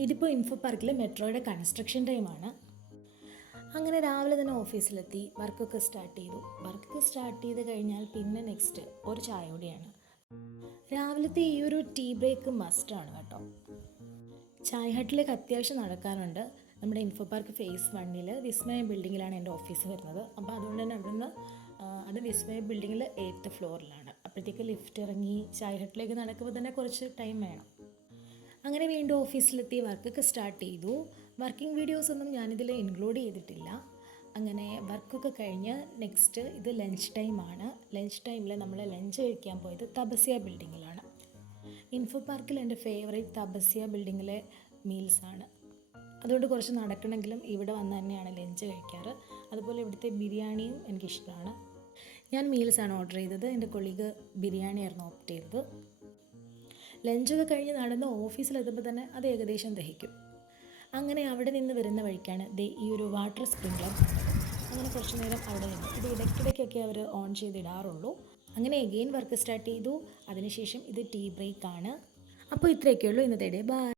ഇതിപ്പോൾ ഇൻഫോ പാർക്കിൽ മെട്രോയുടെ കൺസ്ട്രക്ഷൻ ടൈമാണ്. അങ്ങനെ രാവിലെ തന്നെ ഓഫീസിലെത്തി വർക്കൊക്കെ സ്റ്റാർട്ട് ചെയ്തു. വർക്ക് സ്റ്റാർട്ട് ചെയ്ത് കഴിഞ്ഞാൽ പിന്നെ നെക്സ്റ്റ് ഒരു ചായ കൂടിയാണ്. രാവിലത്തെ ഈ ഒരു ടീ ബ്രേക്ക് മസ്റ്റാണ് കേട്ടോ. ചായ ഹട്ടിലേക്ക് അത്യാവശ്യം നടക്കാനുണ്ട്. നമ്മുടെ ഇൻഫോ പാർക്ക് ഫേസ് 1 വിസ്മയ ബിൽഡിങ്ങിലാണ് എൻ്റെ ഓഫീസ് വരുന്നത്. അപ്പോൾ അതുകൊണ്ട് തന്നെ അവിടുന്ന് അത് വിസ്മയ ബിൽഡിങ്ങിൽ 8th ഫ്ലോറിലാണ്. അപ്പോഴത്തേക്ക് ലിഫ്റ്റ് ഇറങ്ങി ചായ ഹട്ടിലേക്ക് നടക്കുമ്പോൾ തന്നെ കുറച്ച് ടൈം വേണം. അങ്ങനെ വീണ്ടും ഓഫീസിലെത്തി വർക്കൊക്കെ സ്റ്റാർട്ട് ചെയ്തു. വർക്കിംഗ് വീഡിയോസൊന്നും ഞാനിതിൽ ഇൻക്ലൂഡ് ചെയ്തിട്ടില്ല. അങ്ങനെ വർക്കൊക്കെ കഴിഞ്ഞ് നെക്സ്റ്റ് ഇത് ലഞ്ച് ടൈമാണ്. ലഞ്ച് ടൈമിൽ നമ്മൾ ലഞ്ച് കഴിക്കാൻ പോയത് തപസ്യ ബിൽഡിങ്ങിലാണ്. ഇൻഫോ പാർക്കിൽ എൻ്റെ ഫേവറേറ്റ് തപസ്യ ബിൽഡിങ്ങിലെ മീൽസാണ്. അതുകൊണ്ട് കുറച്ച് നടക്കണമെങ്കിലും ഇവിടെ വന്ന് തന്നെയാണ് ലഞ്ച് കഴിക്കാറ്. അതുപോലെ ഇവിടുത്തെ ബിരിയാണിയും എനിക്കിഷ്ടമാണ്. ഞാൻ മീൽസാണ് ഓർഡർ ചെയ്തത്. എൻ്റെ കൊളീഗ് ബിരിയാണിയായിരുന്നു ഓപ്റ്റ് ചെയ്തത്. ലഞ്ചൊക്കെ കഴിഞ്ഞ് നടന്ന് ഓഫീസിലെത്തുമ്പോൾ തന്നെ അത് ഏകദേശം ദഹിക്കും. അങ്ങനെ അവിടെ നിന്ന് വരുന്ന വഴിക്കാണ് ഈ ഒരു വാട്ടർ സ്പ്രിംഗ്ലർ കണ്ടത്. അങ്ങനെ കുറച്ച് നേരം അവിടെ നിന്ന് ഇത് ഇടയ്ക്കിടയ്ക്കൊക്കെ അവർ ഓൺ ചെയ്തിടാറുള്ളൂ. അങ്ങനെ എഗെയിൻ വർക്ക് സ്റ്റാർട്ട് ചെയ്തു. അതിനുശേഷം ഇത് ടീ ബ്രേക്കാണ്. അപ്പോൾ ഇത്രയൊക്കെയുള്ളൂ ഇന്നത്തെ ഡേ. ബൈ.